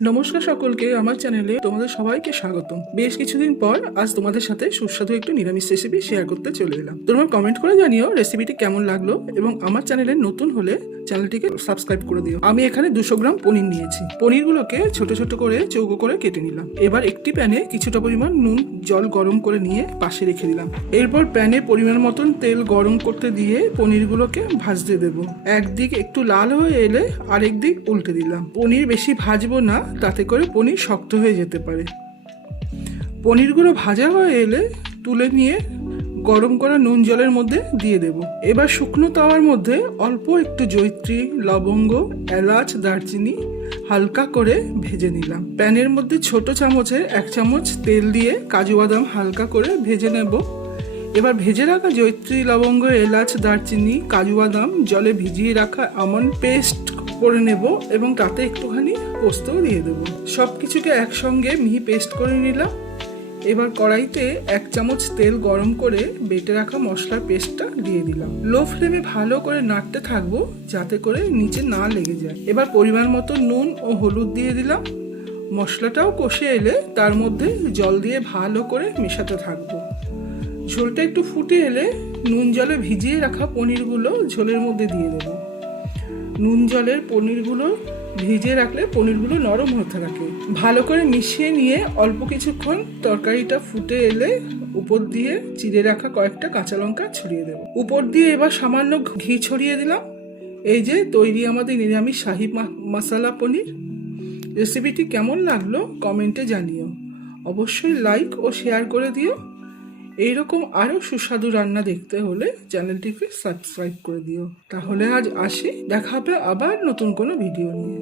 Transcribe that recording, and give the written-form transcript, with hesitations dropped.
নমস্কার সকলকে, আমার চ্যানেলে তোমাদের সবাইকে স্বাগতম। বেশ কিছুদিন পর আজ তোমাদের সাথে সুস্বাদু একটু নিরামিষ রেসিপি শেয়ার করতে চলে এলাম। তোমরা কমেন্ট করে জানিও রেসিপিটি কেমন লাগলো, এবং আমার চ্যানেলে নতুন হলে চ্যানেলটিকে সাবস্ক্রাইব করে দিও। আমি এখানে 200 গ্রাম পনির নিয়েছি। পনিরগুলোকে ছোট ছোট করে চৌকো করে কেটে নিলাম। এবার একটি প্যানে কিছুটা পরিমাণ নুন জল গরম করে নিয়ে পাশে রেখে দিলাম। এরপর প্যানে পরিমাণ মতন তেল গরম করতে দিয়ে পনিরগুলোকে ভাজতে দেবো। একদিক একটু লাল হয়ে এলে আরেক দিক উল্টে দিলাম। পনির বেশি ভাজবো না, তাতে করে পনির শক্ত হয়ে যেতে পারে। পনিরগুলো ভাজা হয়ে এলে তুলে নিয়ে গরম করা নুন জলের মধ্যে দিয়ে দেব। এবার শুকনো তাওয়ার মধ্যে অল্প একটু জয়িত্রী, লবঙ্গ, এলাচ, দারচিনি হালকা করে ভেজে নিলাম। প্যানের মধ্যে ছোট চামচের 1 চামচ তেল দিয়ে কাজু বাদাম হালকা করে ভেজে নেব। এবার ভেজে রাখা জয়িত্রী, লবঙ্গ, এলাচ, দারচিনি, কাজু বাদাম জলে ভিজিয়ে রাখা আমন্ড পেস্ট করে নেব, এবং তাতে একটুখানি পোস্তও দিয়ে দেবো। সব কিছুকে একসঙ্গে মিহি পেস্ট করে নিলাম। এবার কড়াইতে 1 চামচ তেল গরম করে বেটে রাখা মশলার পেস্টটা দিয়ে দিলাম। লো ফ্লেমে ভালো করে নাড়তে থাকবো যাতে করে নিচে না লেগে যায়। এবার পরিমাণ মতো নুন ও হলুদ দিয়ে দিলাম। মশলাটাও কষে এলে তার মধ্যে জল দিয়ে ভালো করে মেশাতে থাকবো। ঝোলটা একটু ফুটে এলে নুন জলে ভিজিয়ে রাখা পনিরগুলো ঝোলের মধ্যে দিয়ে দেবো। নুন জলের পনিরগুলো ভিজিয়ে রাখলে পনিরগুলো নরম হতে থাকে। ভালো করে মিশিয়ে নিয়ে অল্প কিছুক্ষণ তরকারিটা ফুটে এলে উপর দিয়ে চিড়ে রাখা কয়েকটা কাঁচা লঙ্কা ছড়িয়ে দেবো। উপর দিয়ে এবার সামান্য ঘি ছড়িয়ে দিলাম। এই যে তৈরি আমাদের নিরামিষ শাহী মশলা পনির। রেসিপিটি কেমন লাগলো কমেন্টে জানিও। অবশ্যই লাইক ও শেয়ার করে দিও। এইরকম আরও সুস্বাদু রান্না দেখতে হলে চ্যানেলটিকে সাবস্ক্রাইব করে দিও। তাহলে আজ আসি, দেখা হবে আবার নতুন কোনো ভিডিও নিয়ে।